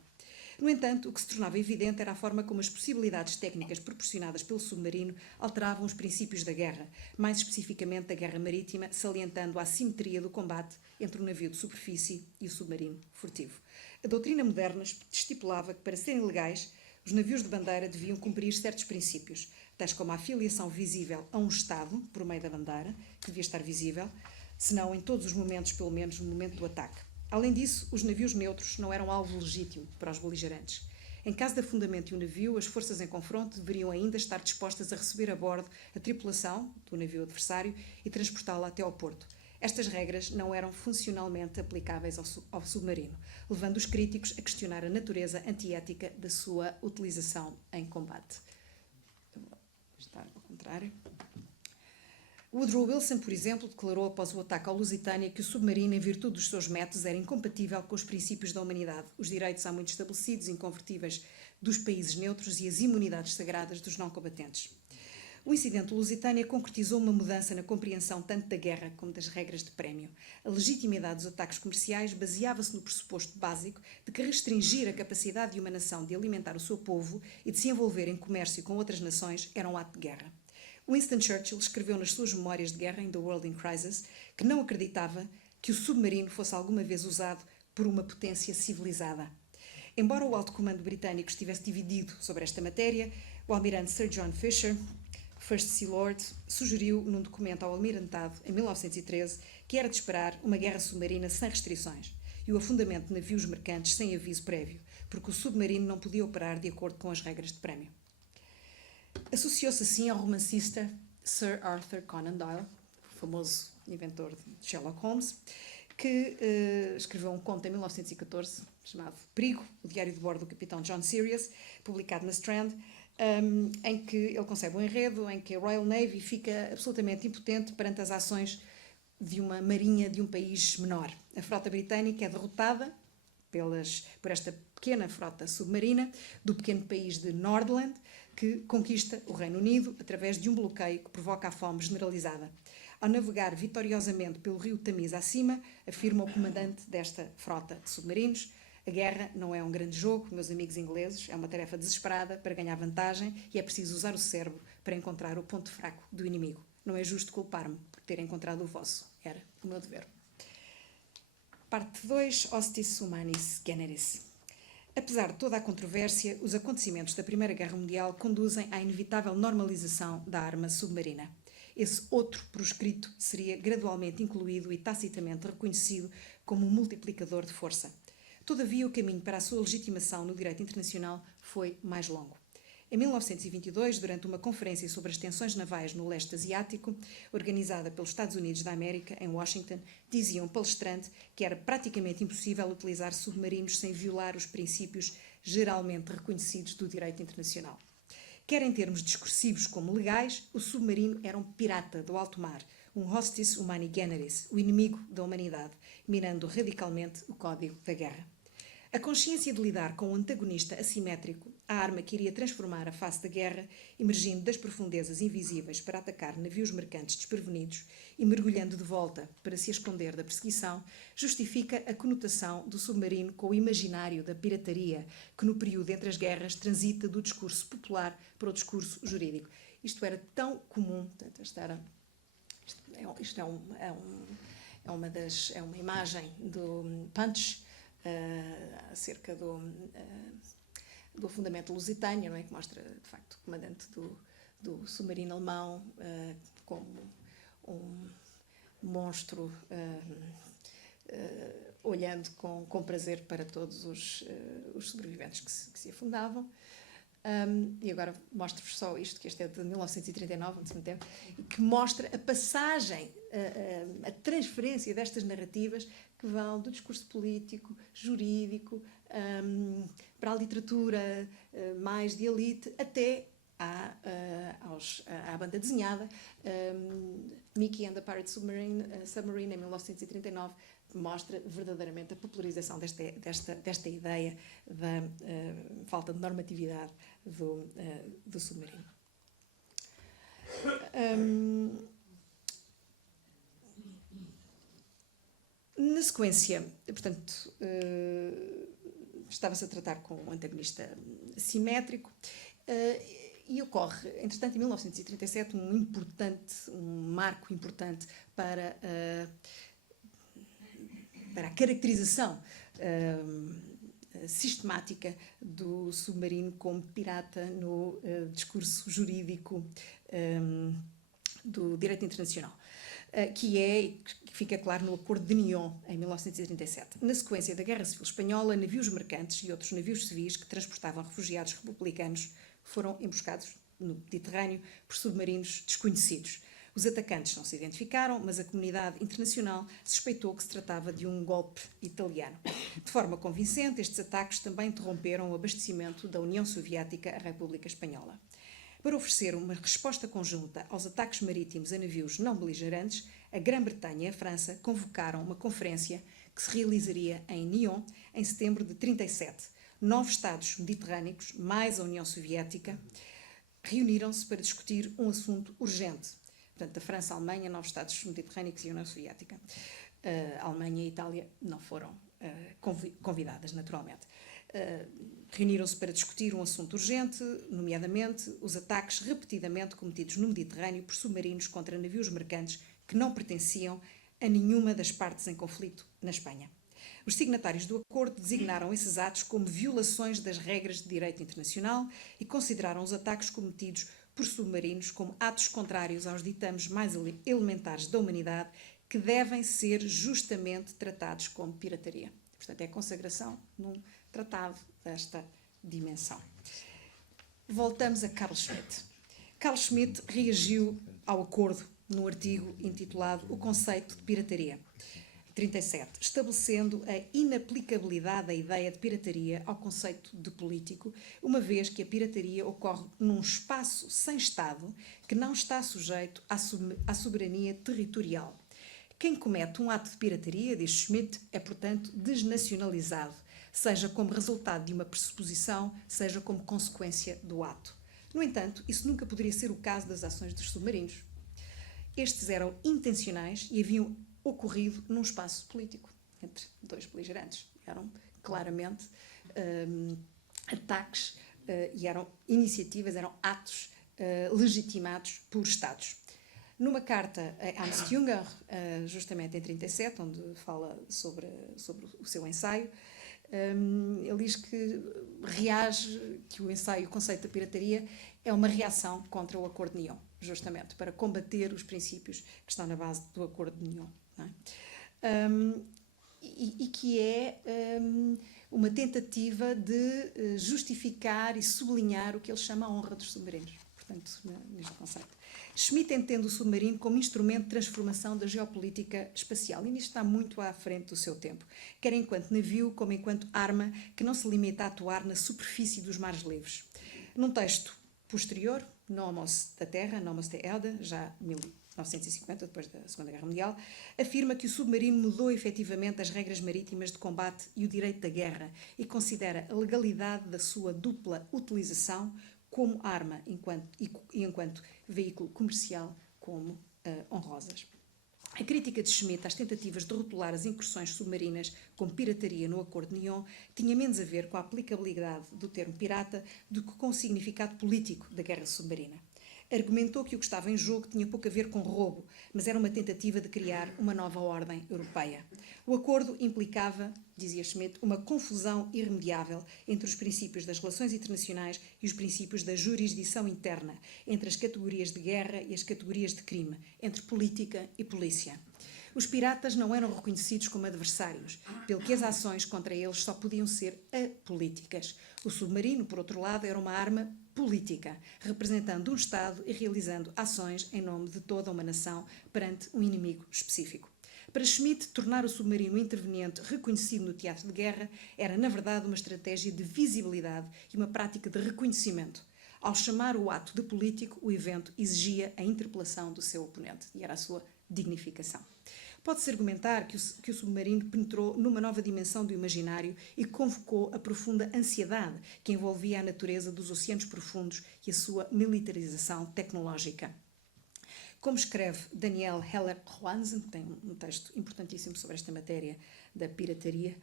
No entanto, o que se tornava evidente era a forma como as possibilidades técnicas proporcionadas pelo submarino alteravam os princípios da guerra, mais especificamente da guerra marítima, salientando a assimetria do combate entre o navio de superfície e o submarino furtivo. A doutrina moderna estipulava que, para serem legais, os navios de bandeira deviam cumprir certos princípios, tais como a afiliação visível a um Estado, por meio da bandeira, que devia estar visível, se não em todos os momentos, pelo menos no momento do ataque. Além disso, os navios neutros não eram alvo legítimo para os beligerantes. Em caso de afundamento de um navio, as forças em confronto deveriam ainda estar dispostas a receber a bordo a tripulação do navio adversário e transportá-la até ao porto. Estas regras não eram funcionalmente aplicáveis ao submarino, levando os críticos a questionar a natureza antiética da sua utilização em combate. Está ao contrário. Woodrow Wilson, por exemplo, declarou após o ataque ao Lusitânia que o submarino, em virtude dos seus métodos, era incompatível com os princípios da humanidade, os direitos há muito estabelecidos e inconvertíveis dos países neutros e as imunidades sagradas dos não combatentes. O incidente do Lusitânia concretizou uma mudança na compreensão tanto da guerra como das regras de prémio. A legitimidade dos ataques comerciais baseava-se no pressuposto básico de que restringir a capacidade de uma nação de alimentar o seu povo e de se envolver em comércio com outras nações era um ato de guerra. Winston Churchill escreveu nas suas memórias de guerra, em The World in Crisis, que não acreditava que o submarino fosse alguma vez usado por uma potência civilizada. Embora o alto comando britânico estivesse dividido sobre esta matéria, o almirante Sir John Fisher, First Sea Lord, sugeriu num documento ao almirantado, em 1913, que era de esperar uma guerra submarina sem restrições e o afundamento de navios mercantes sem aviso prévio, porque o submarino não podia operar de acordo com as regras de prémio. Associou-se assim ao romancista Sir Arthur Conan Doyle, o famoso inventor de Sherlock Holmes, que escreveu um conto em 1914 chamado Perigo, o diário de bordo do capitão John Sirius, publicado na Strand, em que ele concebe um enredo em que a Royal Navy fica absolutamente impotente perante as ações de uma marinha de um país menor. A frota britânica é derrotada por esta pequena frota submarina do pequeno país de Nordland, que conquista o Reino Unido através de um bloqueio que provoca a fome generalizada. Ao navegar vitoriosamente pelo rio Tamis acima, afirma o comandante desta frota de submarinos: a guerra não é um grande jogo, meus amigos ingleses, é uma tarefa desesperada para ganhar vantagem e é preciso usar o cérebro para encontrar o ponto fraco do inimigo. Não é justo culpar-me por ter encontrado o vosso. Era o meu dever. Parte 2. Hostis Humanis Generis. Apesar de toda a controvérsia, os acontecimentos da Primeira Guerra Mundial conduzem à inevitável normalização da arma submarina. Esse outro proscrito seria gradualmente incluído e tacitamente reconhecido como um multiplicador de força. Todavia, o caminho para a sua legitimação no direito internacional foi mais longo. Em 1922, durante uma conferência sobre as tensões navais no leste asiático, organizada pelos Estados Unidos da América, em Washington, dizia um palestrante que era praticamente impossível utilizar submarinos sem violar os princípios geralmente reconhecidos do direito internacional. Quer em termos discursivos como legais, o submarino era um pirata do alto mar, um hostis humani generis, o inimigo da humanidade, minando radicalmente o código da guerra. A consciência de lidar com um antagonista assimétrico, a arma que iria transformar a face da guerra, emergindo das profundezas invisíveis para atacar navios mercantes desprevenidos e mergulhando de volta para se esconder da perseguição, justifica a conotação do submarino com o imaginário da pirataria, que no período entre as guerras transita do discurso popular para o discurso jurídico. Isto era tão comum, portanto, é uma imagem do Punch, acerca do afundamento do Lusitânia, não é? Que mostra, de facto, o comandante do submarino alemão como um monstro olhando com prazer para todos os sobreviventes que se afundavam. E agora mostro-vos só isto, que este é de 1939, que mostra a passagem, a transferência destas narrativas que vão do discurso político, jurídico, para a literatura mais de elite, até à banda desenhada. Mickey and the Pirate Submarine, em 1939, mostra verdadeiramente a popularização desta ideia da falta de normatividade do submarino. Na sequência, portanto, estava-se a tratar com um antagonista simétrico e ocorre, entretanto, em 1937, um marco importante para a caracterização sistemática do submarino como pirata no discurso jurídico do direito internacional, que fica claro no Acordo de Nyon, em 1937. Na sequência da Guerra Civil Espanhola, navios mercantes e outros navios civis que transportavam refugiados republicanos foram emboscados no Mediterrâneo por submarinos desconhecidos. Os atacantes não se identificaram, mas a comunidade internacional suspeitou que se tratava de um golpe italiano. De forma convincente, estes ataques também interromperam o abastecimento da União Soviética à República Espanhola. Para oferecer uma resposta conjunta aos ataques marítimos a navios não beligerantes, a Grã-Bretanha e a França convocaram uma conferência que se realizaria em Nyon em setembro de 1937. 9 Estados mediterrâneos, mais a União Soviética, reuniram-se para discutir um assunto urgente. Portanto, a França, a Alemanha, 9 Estados mediterrâneos e a União Soviética. A Alemanha e a Itália não foram convidadas, naturalmente. Reuniram-se para discutir um assunto urgente, nomeadamente os ataques repetidamente cometidos no Mediterrâneo por submarinos contra navios mercantes que não pertenciam a nenhuma das partes em conflito na Espanha. Os signatários do acordo designaram esses atos como violações das regras de direito internacional e consideraram os ataques cometidos por submarinos como atos contrários aos ditames mais elementares da humanidade que devem ser justamente tratados como pirataria. Portanto, é a consagração num tratado desta dimensão. Voltamos a Carl Schmitt. Carl Schmitt reagiu ao acordo num artigo intitulado O Conceito de Pirataria, 37, estabelecendo a inaplicabilidade da ideia de pirataria ao conceito de político, uma vez que a pirataria ocorre num espaço sem Estado que não está sujeito à soberania territorial. Quem comete um ato de pirataria, diz Schmitt, é, portanto, desnacionalizado, seja como resultado de uma pressuposição, seja como consequência do ato. No entanto, isso nunca poderia ser o caso das ações dos submarinos. Estes eram intencionais e haviam ocorrido num espaço político, entre dois beligerantes. Eram claramente ataques e eram iniciativas, eram atos legitimados por Estados. Numa carta a Ernst Jünger, justamente em 1937, onde fala sobre o seu ensaio, ele diz que reage, que o ensaio, o conceito da pirataria, é uma reação contra o Acordo de Nyon, justamente, para combater os princípios que estão na base do Acordo de Nyon. Não é? E que é uma tentativa de justificar e sublinhar o que ele chama a honra dos submarinos. Portanto, neste conceito. Schmitt entende o submarino como instrumento de transformação da geopolítica espacial, e nisto está muito à frente do seu tempo, quer enquanto navio como enquanto arma que não se limita a atuar na superfície dos mares livres. Num texto posterior, Nomos da Terra, Nomos der Erde, já 1950, depois da Segunda Guerra Mundial, afirma que o submarino mudou efetivamente as regras marítimas de combate e o direito da guerra e considera a legalidade da sua dupla utilização como arma enquanto veículo comercial como honrosas. A crítica de Schmitt às tentativas de rotular as incursões submarinas como pirataria no Acordo de Nyon tinha menos a ver com a aplicabilidade do termo pirata do que com o significado político da guerra submarina. Argumentou que o que estava em jogo tinha pouco a ver com roubo, mas era uma tentativa de criar uma nova ordem europeia. O acordo implicava, dizia Schmitt, uma confusão irremediável entre os princípios das relações internacionais e os princípios da jurisdição interna, entre as categorias de guerra e as categorias de crime, entre política e polícia. Os piratas não eram reconhecidos como adversários, pelo que as ações contra eles só podiam ser apolíticas. O submarino, por outro lado, era uma arma política, representando um Estado e realizando ações em nome de toda uma nação perante um inimigo específico. Para Schmitt, tornar o submarino interveniente reconhecido no teatro de guerra era, na verdade, uma estratégia de visibilidade e uma prática de reconhecimento. Ao chamar o ato de político, o evento exigia a interpelação do seu oponente e era a sua dignificação. Pode-se argumentar que o submarino penetrou numa nova dimensão do imaginário e convocou a profunda ansiedade que envolvia a natureza dos oceanos profundos e a sua militarização tecnológica. Como escreve Daniel Heller-Roanzen, que tem um texto importantíssimo sobre esta matéria da pirataria,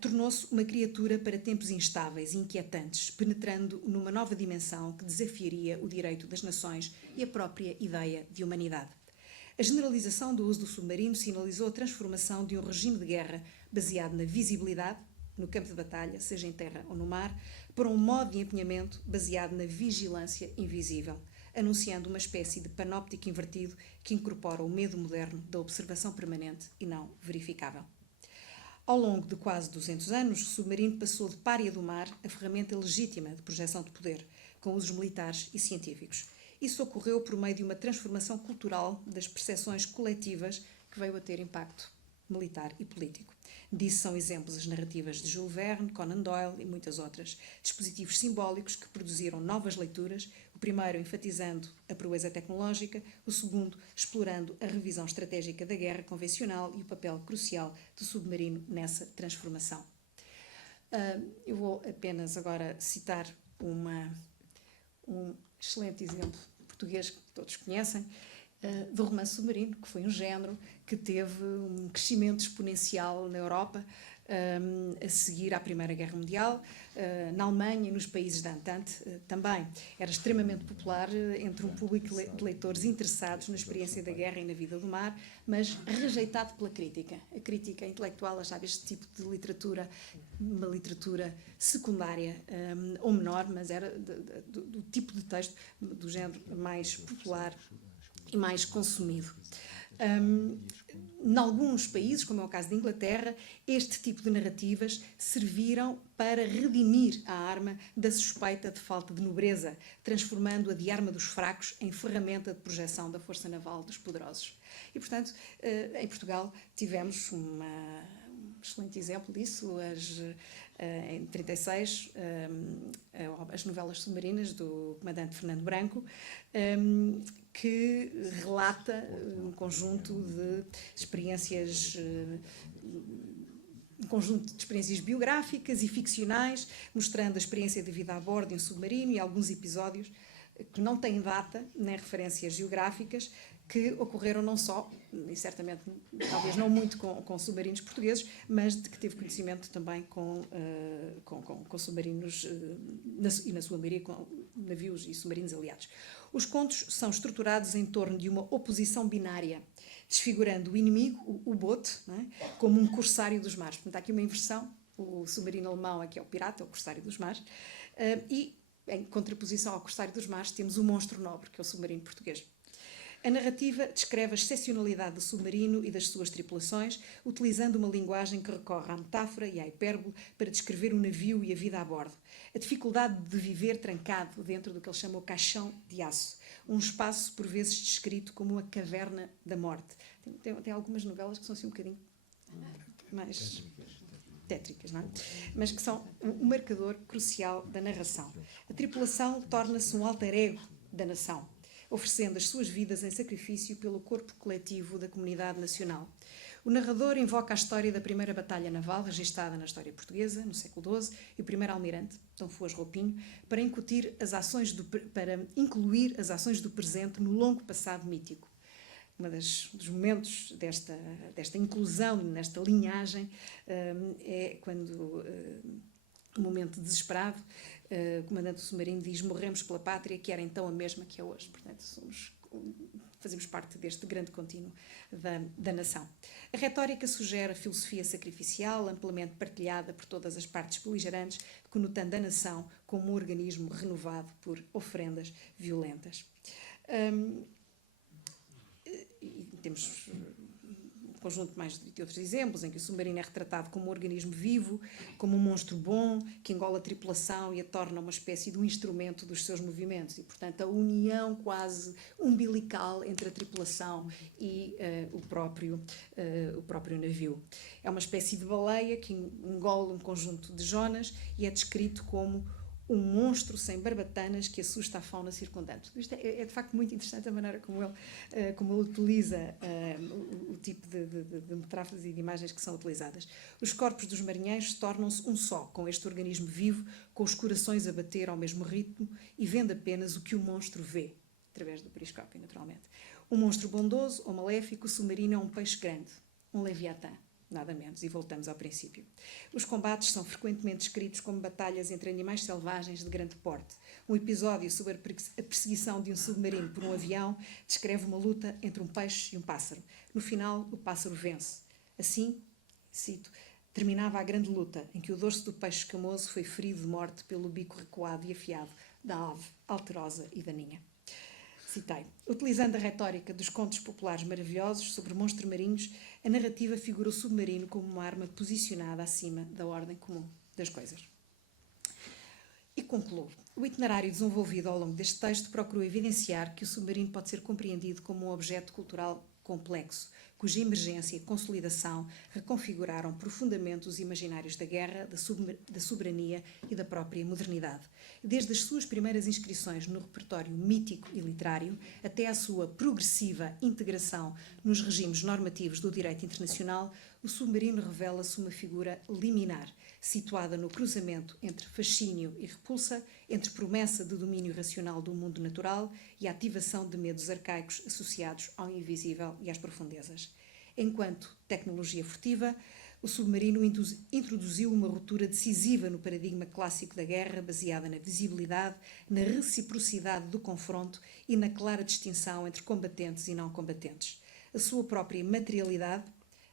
tornou-se uma criatura para tempos instáveis e inquietantes, penetrando numa nova dimensão que desafiaria o direito das nações e a própria ideia de humanidade. A generalização do uso do submarino sinalizou a transformação de um regime de guerra baseado na visibilidade, no campo de batalha, seja em terra ou no mar, para um modo de empenhamento baseado na vigilância invisível, anunciando uma espécie de panóptico invertido que incorpora o medo moderno da observação permanente e não verificável. Ao longo de quase 200 anos, o submarino passou de pária do mar a ferramenta legítima de projeção de poder, com usos militares e científicos. Isso ocorreu por meio de uma transformação cultural das percepções coletivas que veio a ter impacto militar e político. Disso são exemplos as narrativas de Jules Verne, Conan Doyle e muitas outras. Dispositivos simbólicos que produziram novas leituras, O primeiro enfatizando a proeza tecnológica, o segundo explorando a revisão estratégica da guerra convencional e o papel crucial do submarino nessa transformação. Eu vou apenas agora citar um excelente exemplo português que todos conhecem, do romance submarino, que foi um género que teve um crescimento exponencial na Europa a seguir à Primeira Guerra Mundial, na Alemanha e nos países da Entente também. Era extremamente popular entre um público de leitores interessados na experiência da guerra e na vida do mar, mas rejeitado pela crítica. A crítica intelectual achava este tipo de literatura uma literatura secundária ou menor, mas era do tipo de texto do género mais popular e mais consumido. Em alguns países, como é o caso da Inglaterra, este tipo de narrativas serviram para redimir a arma da suspeita de falta de nobreza, transformando-a de arma dos fracos em ferramenta de projeção da força naval dos poderosos. E, portanto, em Portugal tivemos um excelente exemplo disso, em 1936, as novelas submarinas do comandante Fernando Branco, que relata um conjunto de experiências, biográficas e ficcionais, mostrando a experiência de vida a bordo de um submarino e alguns episódios que não têm data nem referências geográficas, que ocorreram não só, e certamente talvez não muito com submarinos portugueses, mas de que teve conhecimento também com submarinos, e na sua maioria com navios e submarinos aliados. Os contos são estruturados em torno de uma oposição binária, desfigurando o inimigo, o bote, não é? Como um corsário dos mares. Portanto, há aqui uma inversão, o submarino alemão aqui é o pirata, é o corsário dos mares, e em contraposição ao corsário dos mares temos o monstro nobre, que é o submarino português. A narrativa descreve a excepcionalidade do submarino e das suas tripulações, utilizando uma linguagem que recorre à metáfora e à hipérbole para descrever o navio e a vida a bordo. A dificuldade de viver trancado dentro do que ele chama o caixão de aço, um espaço por vezes descrito como a caverna da morte. Tem algumas novelas que são assim um bocadinho mais tétricas, não é? Mas que são um marcador crucial da narração. A tripulação torna-se um alter ego da nação, oferecendo as suas vidas em sacrifício pelo corpo coletivo da comunidade nacional. O narrador invoca a história da primeira batalha naval, registada na história portuguesa, no século XII, e o primeiro almirante, Dom Foz Roupinho, para incluir as ações do presente no longo passado mítico. Um dos momentos desta inclusão, nesta linhagem, é quando, um momento desesperado, o comandante do submarino diz: morremos pela pátria, que era então a mesma que é hoje. Portanto, fazemos parte deste grande contínuo da nação. A retórica sugere a filosofia sacrificial, amplamente partilhada por todas as partes beligerantes, conotando a nação como um organismo renovado por ofrendas violentas. E temos um conjunto mais de outros exemplos, em que o submarino é retratado como um organismo vivo, como um monstro bom, que engola a tripulação e a torna uma espécie de um instrumento dos seus movimentos. E, portanto, a união quase umbilical entre a tripulação e o próprio navio. É uma espécie de baleia que engola um conjunto de Jonas e é descrito como um monstro sem barbatanas que assusta a fauna circundante. Isto é de facto muito interessante a maneira como ele utiliza o tipo de metáforas e de imagens que são utilizadas. Os corpos dos marinheiros tornam-se um só, com este organismo vivo, com os corações a bater ao mesmo ritmo e vendo apenas o que o monstro vê, através do periscópio, naturalmente. Um monstro bondoso ou maléfico, o submarino é um peixe grande, um leviatã. Nada menos, e voltamos ao princípio. Os combates são frequentemente descritos como batalhas entre animais selvagens de grande porte. Um episódio sobre a perseguição de um submarino por um avião descreve uma luta entre um peixe e um pássaro. No final, o pássaro vence. Assim, cito, terminava a grande luta, em que o dorso do peixe escamoso foi ferido de morte pelo bico recuado e afiado da ave alterosa e daninha. Citei. Utilizando a retórica dos contos populares maravilhosos sobre monstros marinhos, a narrativa figura o submarino como uma arma posicionada acima da ordem comum das coisas. E concluo. O itinerário desenvolvido ao longo deste texto procurou evidenciar que o submarino pode ser compreendido como um objeto cultural complexo, cuja emergência e consolidação reconfiguraram profundamente os imaginários da guerra, da soberania e da própria modernidade. Desde as suas primeiras inscrições no repertório mítico e literário, até à sua progressiva integração nos regimes normativos do direito internacional, o submarino revela-se uma figura liminar, situada no cruzamento entre fascínio e repulsa, entre promessa de domínio racional do mundo natural e a ativação de medos arcaicos associados ao invisível e às profundezas. Enquanto tecnologia furtiva, o submarino introduziu uma ruptura decisiva no paradigma clássico da guerra, baseada na visibilidade, na reciprocidade do confronto e na clara distinção entre combatentes e não combatentes. A sua própria materialidade,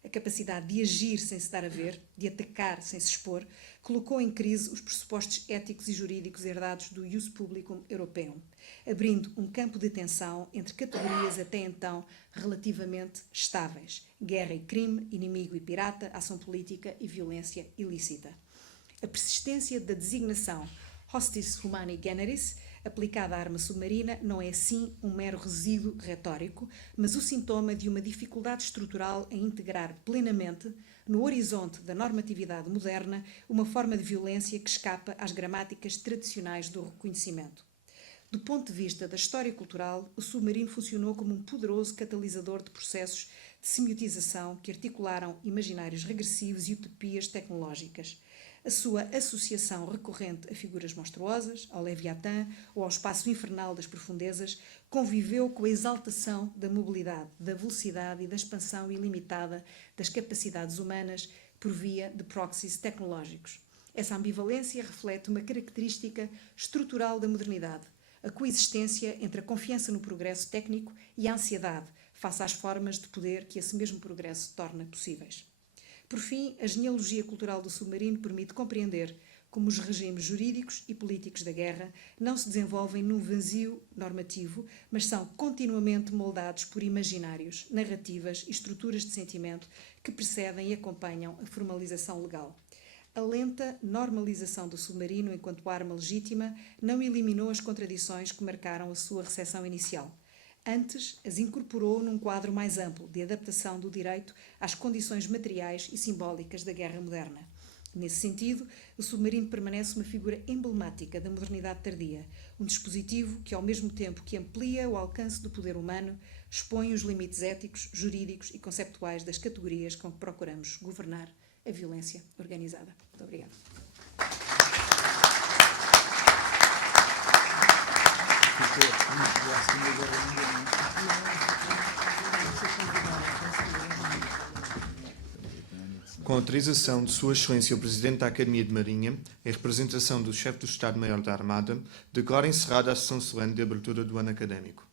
a capacidade de agir sem se dar a ver, de atacar sem se expor, colocou em crise os pressupostos éticos e jurídicos herdados do ius publicum europeu, abrindo um campo de tensão entre categorias até então relativamente estáveis: guerra e crime, inimigo e pirata, ação política e violência ilícita. A persistência da designação Hostis Humani Generis, aplicada à arma submarina, não é assim um mero resíduo retórico, mas o sintoma de uma dificuldade estrutural em integrar plenamente, no horizonte da normatividade moderna, uma forma de violência que escapa às gramáticas tradicionais do reconhecimento. Do ponto de vista da história cultural, o submarino funcionou como um poderoso catalisador de processos de semiotização que articularam imaginários regressivos e utopias tecnológicas. A sua associação recorrente a figuras monstruosas, ao Leviatã ou ao espaço infernal das profundezas, conviveu com a exaltação da mobilidade, da velocidade e da expansão ilimitada das capacidades humanas por via de proxies tecnológicos. Essa ambivalência reflete uma característica estrutural da modernidade: a coexistência entre a confiança no progresso técnico e a ansiedade face às formas de poder que esse mesmo progresso torna possíveis. Por fim, a genealogia cultural do submarino permite compreender como os regimes jurídicos e políticos da guerra não se desenvolvem num vazio normativo, mas são continuamente moldados por imaginários, narrativas e estruturas de sentimento que precedem e acompanham a formalização legal. A lenta normalização do submarino enquanto arma legítima não eliminou as contradições que marcaram a sua recepção inicial. Antes, as incorporou num quadro mais amplo de adaptação do direito às condições materiais e simbólicas da guerra moderna. Nesse sentido, o submarino permanece uma figura emblemática da modernidade tardia, um dispositivo que, ao mesmo tempo que amplia o alcance do poder humano, expõe os limites éticos, jurídicos e conceptuais das categorias com que procuramos governar a violência organizada. Muito obrigada. Com a autorização de Sua Excelência o Presidente da Academia de Marinha, em representação do Chefe do Estado-Maior da Armada, declaro encerrada a sessão solene de abertura do ano académico.